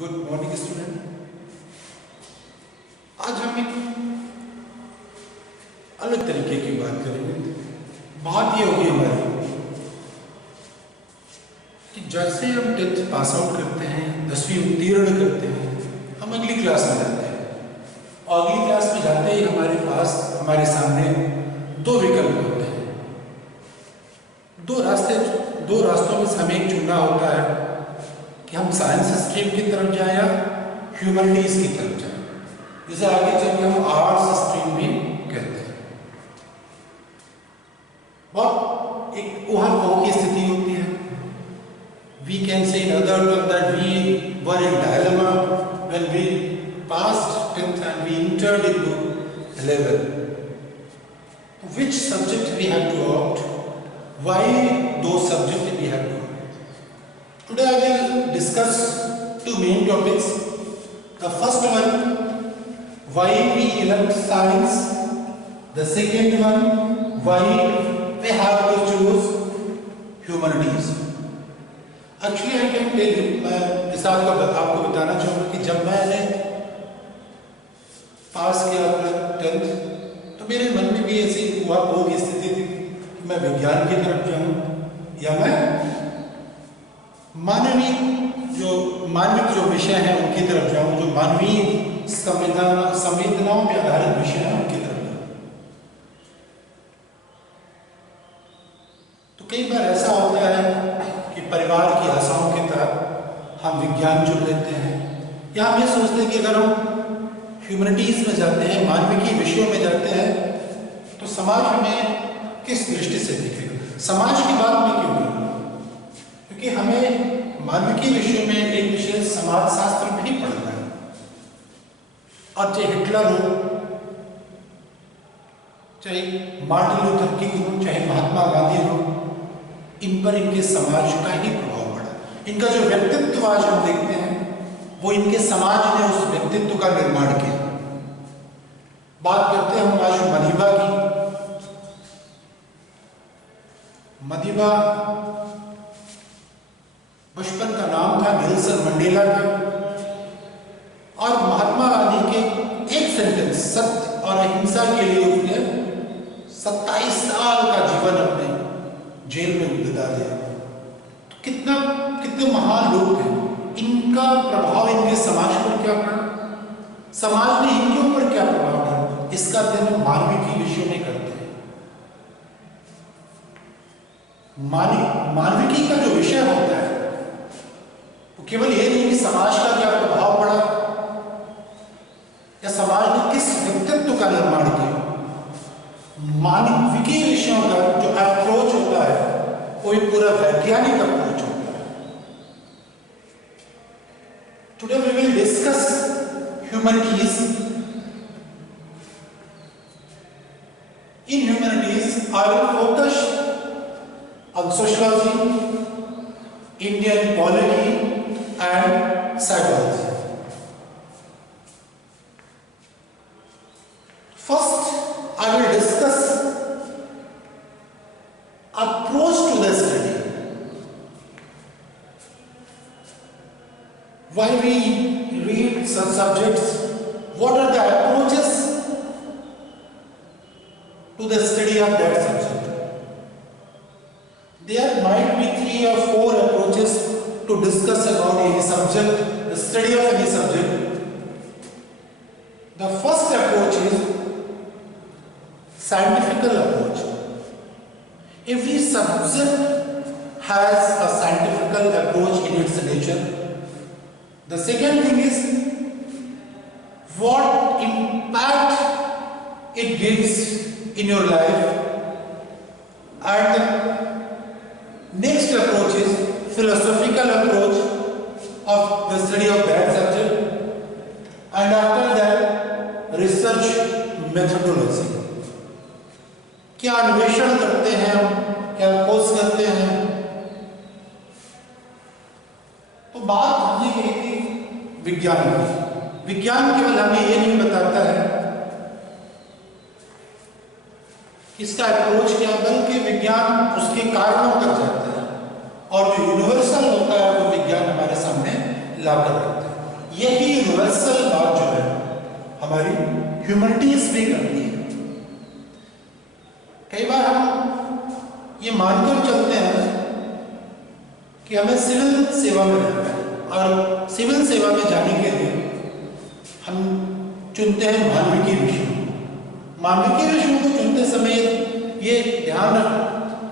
Good morning student. आज हम एक अलग तरीके की बात करेंगे। बात ये होगी हमारी कि जैसे हम 10th पास आउट करते हैं, 10वीं उत्तीर्ण करते हैं, हम अगली क्लास में जाते हैं और अगली क्लास में जाते ही हमारे सामने दो विकल्प होते हैं। दो रास्तों में हमें एक चुनना होता है कि हम साइंस स्ट्रीम की तरफ जाएं या ह्यूमैनिटीज की तरफ जाएं, जिसे आगे चल के हम आर्ट्स स्ट्रीम भी कहते हैं। बहुत एक ऊहा-पोह की स्थिति होती है। We can say in other terms that we were in dilemma when we passed 10th and we entered into 11th. Which subject we have to opt? Why those subjects we have to opt? Today I will discuss two main topics. The first one, why we elect science. The second one, why we have to choose humanities. Actually I can tell you, मैं इस आपको बताना चाहूँगा कि जब मैंने पास किया अपना 10th, तो मेरे मन में भी ऐसी ऊहा-पोह की स्थिति थी कि मैं विज्ञान की तरफ जाऊँ या मैं मानविक जो विषय हैं उनकी तरफ जाऊँ, जो मानवीय संवेदनाओं पर आधारित विषय हैं उनकी तरफ जाऊँ। तो कई बार ऐसा होता है कि परिवार की आशाओं के तहत हम विज्ञान चुन लेते हैं, या हम ये सोचते हैं कि अगर हम ह्यूमैनिटीज में जाते हैं, मानविकी विषयों में जाते हैं, तो समाज हमें किस दृष्टि से दिखेगा। समाज की बात मैं क्यों करूँ, क्योंकि हमें मानविकी विषयों में एक विषय समाजशास्त्र भी पढ़ना है। और चाहे हिटलर हो, चाहे मार्टिन लूथर किंग हो, चाहे महात्मा गांधी हो, इन पर इनके समाज का ही प्रभाव पड़ा। इनका जो व्यक्तित्व आज हम देखते हैं वो इनके समाज ने उस व्यक्तित्व का निर्माण किया। बात करते हैं हम आज मदीबा की। मदीबा बचपन का नाम था नेल्सन मंडेला का, और महात्मा गांधी के एक सेंटेंस सत्य और अहिंसा के लिए उसने 27 साल का जीवन अपने जेल में बिता दिया। तो कितने महान लोग थे, इनका प्रभाव इनके समाज पर क्या पड़ा, समाज ने इनके ऊपर क्या प्रभाव डाला, इसका अध्ययन मानविकी विषयों में करते हैं। मानविकी का जो विषय होता है वो केवल ये नहीं कि समाज का क्या प्रभाव पड़ा या समाज ने किस व्यक्तित्व का निर्माण किया। मानविकी विषयों का जो अप्रोच होता है वो एक पूरा वैज्ञानिक अप्रोच होता है। Today we will discuss humanities. In humanities I will focus on sociology, Indian polity and psychology. First I will discuss approach to the study. Why we read such subjects? What are the approaches to the study of that subject? There might be 3 or 4 approaches to discuss about any subject, the study of any subject. The first approach is scientific approach. Every subject has a scientific approach in its nature. The second thing is what impact it gives in your life. And the next approach is philosophical approach of the study of that subject. And after that, research methodology. क्या अन्वेषण करते हैं हम, क्या खोज करते हैं। तो बात हमने कही थी विज्ञान की। विज्ञान केवल हमें ये नहीं बताता है कि इसका अप्रोच क्या, बल्कि विज्ञान उसके कारणों तक जाता है और जो यूनिवर्सल होता है वो विज्ञान हमारे सामने लाकर रखता है। यही यूनिवर्सल बात जो है हमारी ह्यूमैनिटीज भी करती है। कई बार हम ये मानकर चलते हैं कि हमें सिविल सेवा में रहना है और सिविल सेवा में जाने के लिए हम चुनते हैं मानविकी विषय। मानविकी विषयों को चुनते समय ये ध्यान रख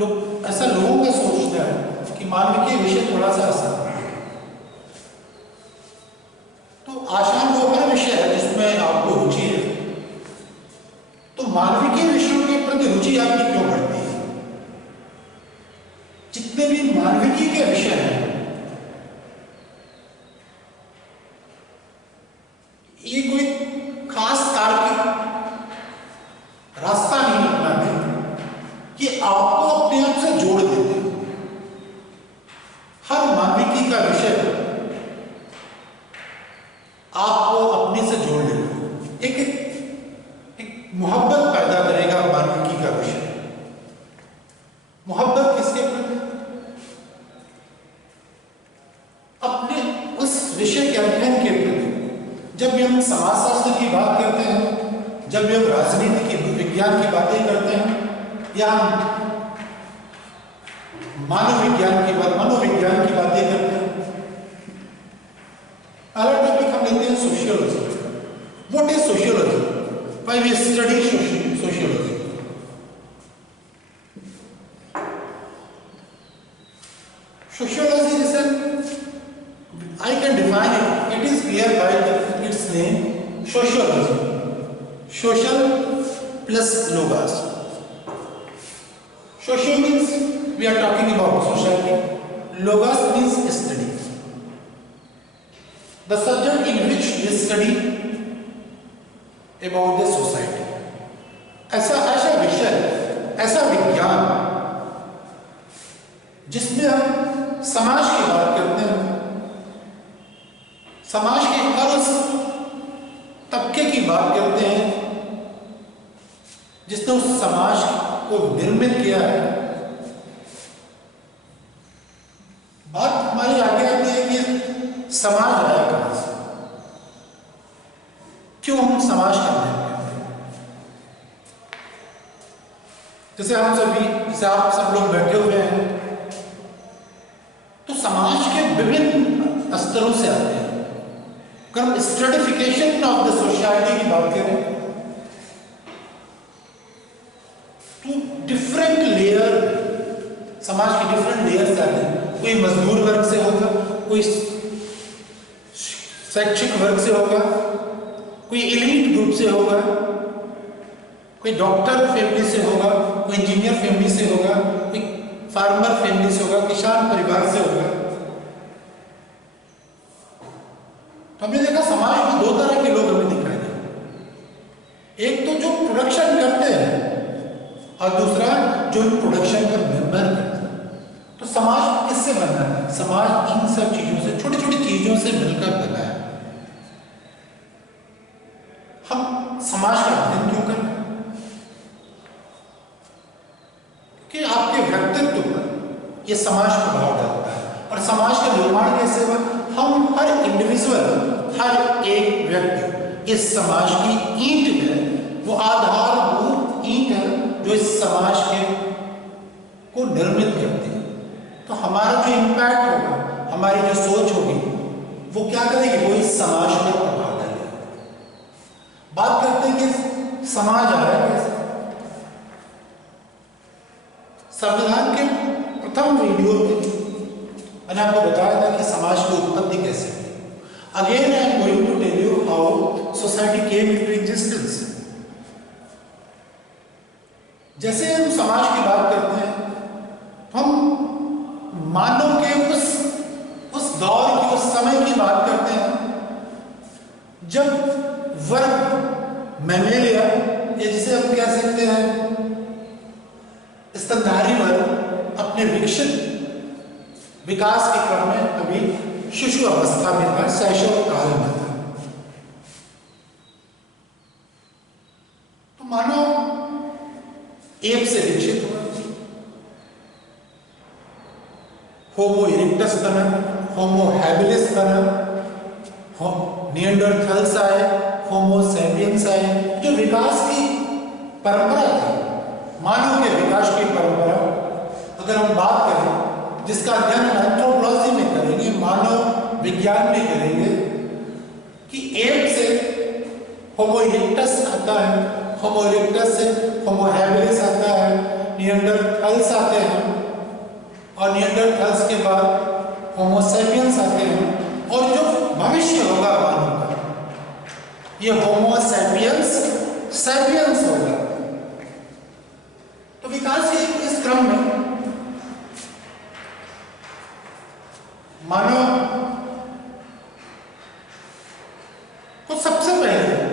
लोग ऐसा लोगों का सोचता है कि मानविकी विषय थोड़ा सा आसान है। तो आसान वो हर विषय है जिसमें आपको रुचि है। तो मानविकी विषयों के प्रति रुचि आपकी क्यों बढ़ती है? जितने भी मानविकी के विषय हैं ये कोई खास तार्किक रास्ता नहीं अपनाते, ये आपको अपने आप से जोड़ देते हैं। हर मानविकी का विषय आपको अपने से जोड़ लेगा, एक मोहब्बत पैदा करेगा। मानविकी का विषय मोहब्बत किसके प्रति? अपने उस विषय के अध्ययन के प्रति। जब भी हम समाजशास्त्र की बात करते हैं, जब भी हम राजनीति की विज्ञान की बातें करते हैं या मनोविज्ञान की बातें करते हैं, पहला टॉपिक हम लेते हैं sociology. What is sociology? Why we study sociology? Sociology is I can define it. It is clear by its name, sociology. Social plus logos. Social means we are talking about society. Logos means study. The subject in which we study about the society. ऐसा विषय, ऐसा विज्ञान जिसमें हम समाज की बात करते हैं, समाज के हर उस तबके की बात करते हैं जिसने उस समाज को निर्मित किया है। बात हमारी आगे आती है कि समाज आया कहां से, क्यों हम समाज का निर्माण करते हैं। जैसे आप सब लोग बैठे हुए हैं तो समाज के विभिन्न स्तरों से आते हैं। अगर हम स्ट्रेटिफिकेशन ऑफ द सोसाइटी की बात करें तो डिफरेंट लेयर, समाज के डिफरेंट लेयर से आते हैं। कोई मजदूर वर्ग से होगा, कोई शैक्षिक वर्ग से होगा, कोई एलीट ग्रुप से होगा, कोई डॉक्टर फैमिली से होगा, कोई इंजीनियर फैमिली से होगा, कोई फार्मर फैमिली से होगा, किसान परिवार से होगा। तो हमने देखा समाज में दो तरह के लोग हमें दिखाई दे। एक तो जो प्रोडक्शन करते हैं और दूसरा जो प्रोडक्शन का मेंबर करता है। तो समाज किससे बना है? समाज इन सब चीजों से, छोटी छोटी चीजों से मिलकर बना है। हम समाज का अध्ययन क्यों करें? कि आपके व्यक्तित्व पर यह समाज प्रभाव डालता है। और समाज का निर्माण कैसे हुआ? हम हर इंडिविजुअल, हर एक व्यक्ति इस समाज की ईंट है, वो आधारभूत ईंट है जो इस समाज के को निर्मित करती है। तो हमारा जो इम्पैक्ट होगा, हमारी जो सोच होगी, वो क्या करेगी? वो इस समाज पर प्रभाव डालेगी। बात करते हैं कि समाज आ रहा है कैसे। संविधान के प्रथम वीडियो में मैंने आपको बताया था कि समाज की उत्पत्ति कैसे हुई। Again I am going to tell you how society came into existence. जैसे हम समाज की बात करते हैं, हम मानव के उस दौर की, उस समय की बात करते हैं जब वर्ग मैमेलिया, या जिसे हम कह सकते हैं स्तनधारी वर्ग, अपने विकसित विकास के क्रम में अभी शिशु अवस्था में था, शैशव काल में था। तो मानव एप से विकसित हुआ, होमो इरेक्टस बना, होमो हैबिलिस बना, निएंडरथल्स आए, होमो सैपियंस आए, जो विकास की परंपरा थी, मानव के विकास की परंपरा, अगर हम बात करें जिसका अध्ययन एंथ्रोपोलॉजी में करेंगे, मानव विज्ञान में करेंगे, कि एप से होमो इरेक्टस आता है, होमो इरेक्टस से होमो हैबिलिस आता है, निएंडरथल्स आते हैं, और निएंडरथल्स के बाद होमो सैपियंस आते हैं, और जो भविष्य होगा मानव का, ये होमो सैपियंस सैपियंस होगा। तो विकास के इस क्रम में मानव को सबसे पहले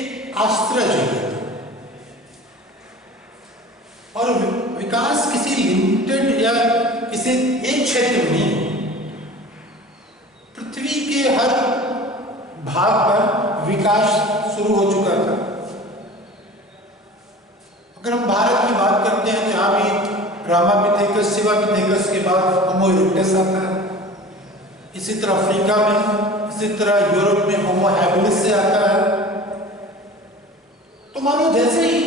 एक आश्रय चाहिए, और विकास किसी लिमिटेड या किसी एक क्षेत्र में, पृथ्वी के हर भाग पर विकास शुरू हो चुका था। अगर हम भारत में बात करते हैं, जहां भी रामापिथेकस, शिवापिथेकस के बाद होमो इरेक्टस आता है, इसी तरह अफ्रीका में, इसी तरह यूरोप में होमो हैबिलिस से आता है। तो मानो जैसे ही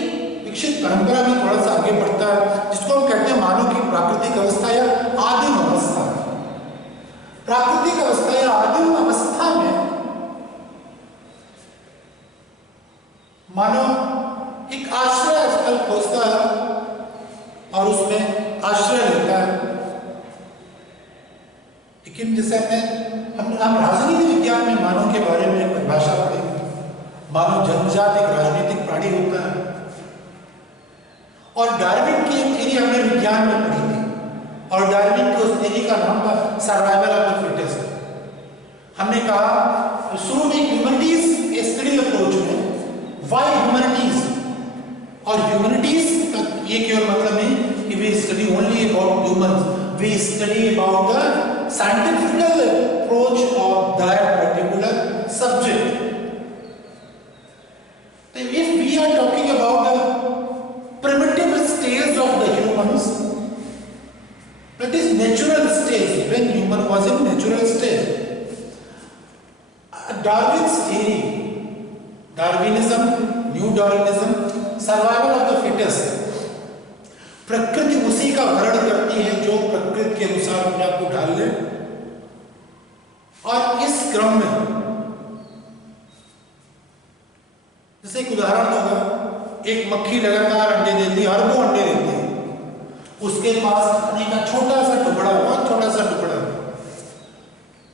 विकसित परंपरा में थोड़ा सा आगे बढ़ता है, जिसको हम कहते हैं मानव की प्राकृतिक अवस्था या आदिम अवस्था, प्राकृतिक अवस्था या आदिम अवस्था में मानव एक आश्रय स्थल खोजता है और उसमें आश्रय लेता है। लेकिन जैसे हम राजनीति विज्ञान में मानव के बारे में परिभाषा पढ़ेंगे, मानव जन्मजात एक राजनीतिक प्राणी होता है, और डार्विन की एक थ्योरी हमने विज्ञान में पढ़ी थी, और डार्विन की उस थ्योरी का नाम था सर्वाइवल ऑफ द फिटेस्ट। हमने कहा शुरू में ह्यूमैनिटीज स्टडी अप्रोच में वाई ह्यूमैनिटीज, और ह्यूमैनिटीज का ये केवल मतलब नहीं कि we study only about humans, we study about the scientifical approach of that particular subject. तो if we are talking about the primitive stage of the humans, that is natural stage, when human was in natural stage. Darwin's theory, Darwinism, New Darwinism, survival of the fittest, प्रकृति उसी का वर्ण करती है जो प्रकृति के अनुसार अपने आप को ढाल ले। और इस क्रम में जैसे एक उदाहरण होगा, एक मक्खी लगातार अंडे देती है, अरबों अंडे देती है, उसके पास खाने का छोटा सा टुकड़ा हुआ, छोटा सा टुकड़ा,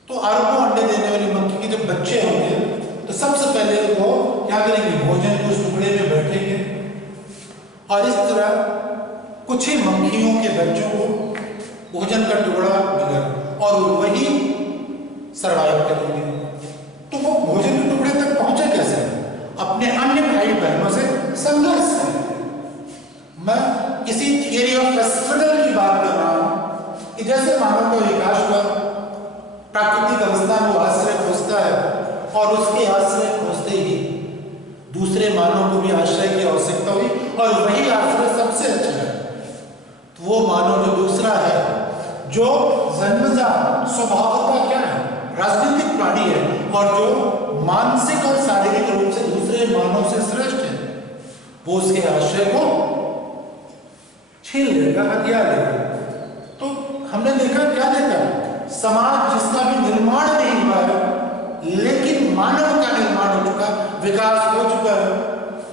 तो अरबों अंडे देने वाली मक्खी के जब बच्चे होंगे तो सबसे पहले वो क्या करेंगे, भोजन को उस टुकड़े में बैठेंगे, और इस तरह कुछ ही मक्खियों के बच्चों को भोजन का टुकड़ा मिलेगा और वही सर्वाइव करेंगे। तो वो भोजन के टुकड़े तक पहुंचे कैसे? अपने अन्य भाई बहनों से संघर्ष करें। मैं इसी थियरी ऑफ स्ट्रगल की बात कर रहा हूं कि जैसे मानव का विकास हुआ, प्राकृतिक अवस्था में आश्रय खोजता है, और उसके आश्रय खोजते ही दूसरे मानव को भी आश्रय की आवश्यकता हुई, और वही आश्रय सबसे अच्छा है। तो वो मानव जो दूसरा है, जो जन्मजात स्वभावतः क्या है, राजनीतिक प्राणी है, और जो मानसिक और शारीरिक रूप से दूसरे मानव से श्रेष्ठ है, वो उसके आश्रय को छीन लेगा, हथिया लेगा। तो हमने देखा, क्या देखा, समाज जिसका भी निर्माण नहीं हुआ है, लेकिन मानव का निर्माण हो चुका, विकास हो चुका है।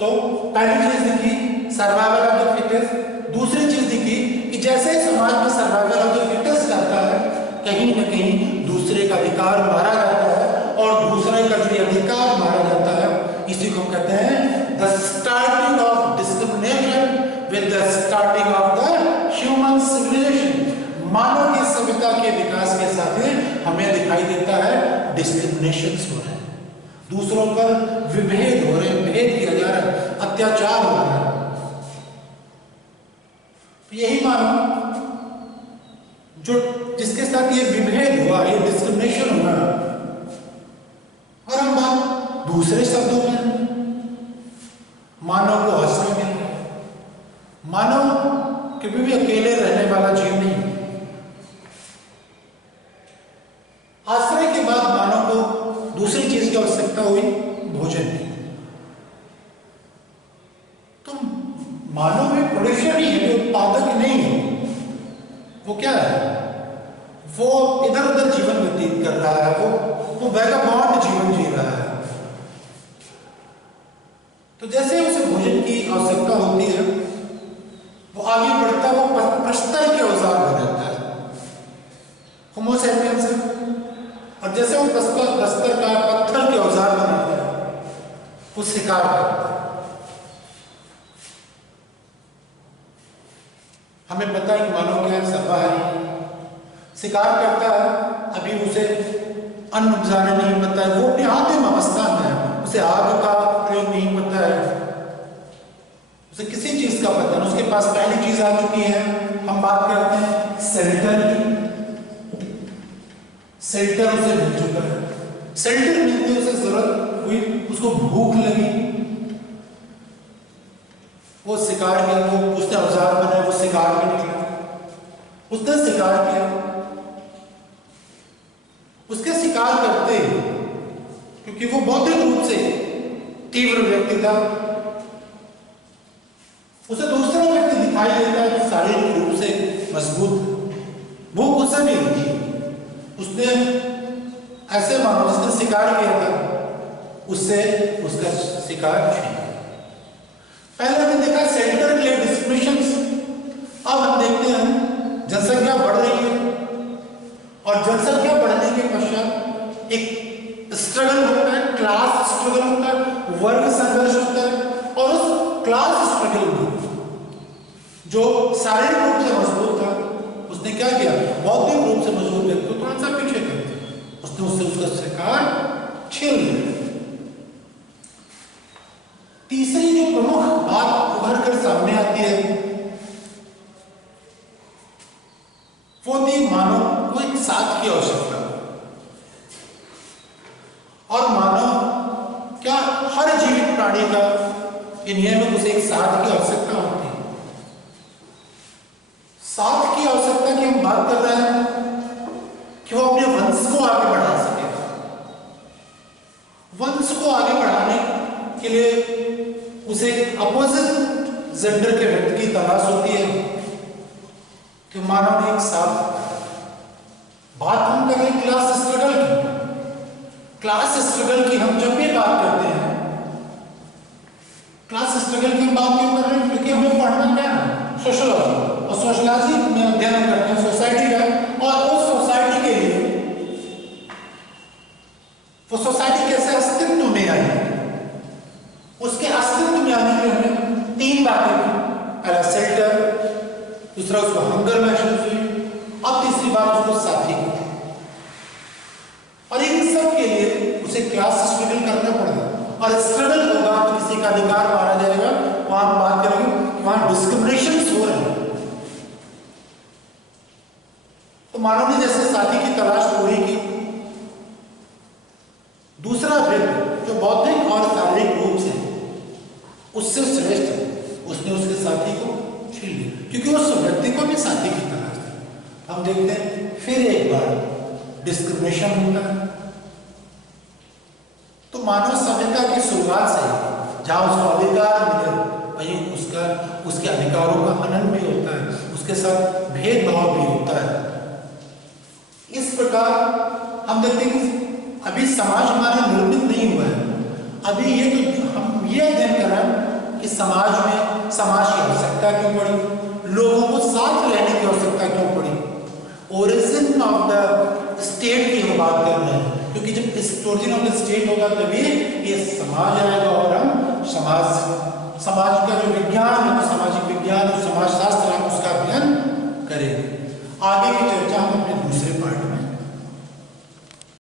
तो पहली चीज दिखी सर्वाइवल ऑफ द फिटेस्ट, दूसरी चीज दिखी कि जैसे समाज में सर्वाइवल ऑफ द फिटेस्ट रहता है, कहीं न कहीं दूसरे का अधिकार मारा जाता है, और दूसरे का जो अधिकार मारा जाता है, इसी को कहते हैं the starting of discrimination with the starting of the human civilization. मानव की सभ्यता के विकास के साथ हमें दिखाई देता है डिस्क्रिमिनेशन हो रहे हैं, दूसरों पर विभेद हो रहे हैं, भेद किया जा रहा है, अत्याचार हो रहा है। तो यही मानव जो जिसके साथ ये विभेद हुआ, ये डिस्क्रिमिनेशन हुआ, और हम बात दूसरे शब्दों में मानव को आश्रय मिल रहा है। मानव कभी भी अकेले रहने वाला जीव नहीं। आश्रय के बाद मानव को वैगाबॉन्ड जीवन जी रहा है। तो जैसे उसे भोजन की आवश्यकता होती है, वो आगे बढ़ता है, वो प्रस्तर के औजार हो जाता है, होमो सैपियंस है। और जैसे वो प्रस्तर का पत्थर के औजार बनाता है, वो शिकार करता है। हमें पता है कि मानव क्या है, सर्वाहारी शिकार करता है। अभी उसे अन्न उपजाना नहीं पता है, वो अपनी आदिम अवस्था में है, उसे आग का प्रयोग नहीं पता है, उसे किसी चीज का पता नहीं। उसके पास पहली चीज आ चुकी है, हम बात करते हैं शेल्टर की। शेल्टर उसे मिल चुका है, शेल्टर मिलते उसे जरूरत हुई, उसको भूख लगी, वो शिकार किया, वो उसने औजार बनाया, वो शिकार में निकला, उसने शिकार किया। उसके शिकार करते, क्योंकि वो बौद्धिक रूप से तीव्र व्यक्ति था, उसे दूसरा व्यक्ति दिखाई देता है कि शारीरिक रूप से मजबूत, भूख उसे नहीं थी, उसने ऐसे मानो जिसने शिकार किया था, उससे उसका शिकार छीन। पहले हमने देखा सेंटर के लिए डिस्क्रिप्शंस, अब हम देखते हैं जनसंख्या बढ़ रही है, और जनसंख्या बढ़ने के पश्चात एक स्ट्रगल होता है, क्लास स्ट्रगल होता है, वर्ग संघर्ष होता है। और उस क्लास स्ट्रगल में जो शारीरिक रूप से मजबूत था, उसने क्या किया, बौद्धिक रूप से मजबूत व्यक्ति को थोड़ा सा पीछे कर दिया, उसने उससे उसका शिकार छीन लिया। तीसरी जो प्रमुख बात उभर कर सामने आती है, वो थी मानव को एक साथ की आवश्यकता। और मानव क्या, हर जीवित प्राणी का ये नियम है, उसे एक साथ की आवश्यकता होती है। साथ की आवश्यकता की हम बात कर रहे हैं कि वो अपने वंश को आगे बढ़ा सके। वंश को आगे बढ़ाने के लिए उसे अपोजिट जेंडर के व्यक्ति की तलाश होती है कि मानव ने एक साथ। बात हम कर रहे हैं क्लास स्ट्रगल की। क्लास स्ट्रगल की हम जब भी बात करते हैं, क्लास स्ट्रगल की बात क्यों कर रहे हैं, क्योंकि हमें पढ़ना क्या है, सोशोलॉजी, और सोशोलॉजी में अध्ययन करते हैं सोसाइटी का, और उस सोसाइटी के लिए वो सोसाइटी कैसे अस्तित्व में आई, उसके अस्तित्व में आने के लिए हमें तीन बातें, पहला शेल्टर, दूसरा उसको हंगर महसूस हुई, अब तीसरी बात उसको साथी। और इन सब के लिए उसे क्लास स्ट्रगल करना पड़ेगा, और स्ट्रगल होगा तो किसी का अधिकार मारा जाएगा। वहां हम बात करेंगे कि वहां डिस्क्रिमिनेशन हो रहे हैं। तो मानव ने जैसे साथी की तलाश पूरी की, दूसरा व्यक्ति जो बौद्धिक और शारीरिक रूप से उससे श्रेष्ठ है, उसने उसके साथी को छीन लिया, क्योंकि उस व्यक्ति को भी साथी की तलाश है। हम देखते हैं फिर एक बार डिस्क्रिमिनेशन होता है। तो मानव सभ्यता की शुरुआत से जहां उसको अधिकार मिले, वहीं उसके अधिकारों का हनन भी होता है, उसके साथ भेदभाव भी होता है। इस प्रकार हम देखते हैं कि अभी समाज हमारा निर्मित नहीं हुआ है। अभी ये तो हम ये अध्ययन कर रहे हैं कि समाज में समाज की आवश्यकता क्यों पड़ी, लोगों को साथ रहने की आवश्यकता क्यों पड़ी, ओरिजिन ऑफ द स्टेट की हम बात कर रहे हैं, क्योंकि जब इस ओरिजिन ऑफ द स्टेट होगा तभी ये समाज आएगा, और हम समाज का जो विज्ञान है,